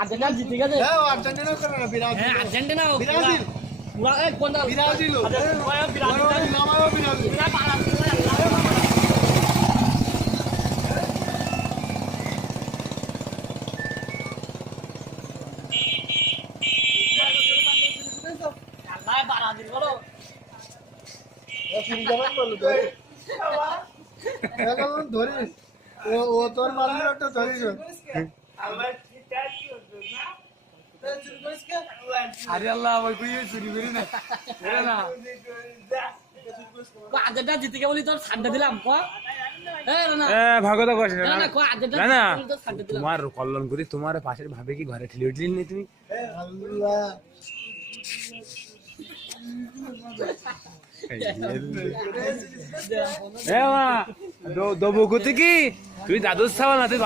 Argentina জিতে গেছে। Argentina করে না, ব্রাজিল। হ্যাঁ আর্জেন্টিনা ব্রাজিল পুরা এক কোনটা ব্রাজিল ধরিস ও তোর মারলে একটা ধরিস। আরে আল্লাহ ওই কই চুরি করি না না আর্জেন্টিনা জিতে গেছে বলি তোর ছাড়তে দিলাম ক ভাগতা কস না না ক আর্জেন্টিনা না না জিতে গেলে তোর ছাড়তে দিলাম। তোমার কল্যাণ করি তোমার পাশের ভাবে কি ঘরে ঠেলে উঠলি নি তুমি আল্লাহ দেবো কোথা কি তুই দাদুর সাবাল না তুই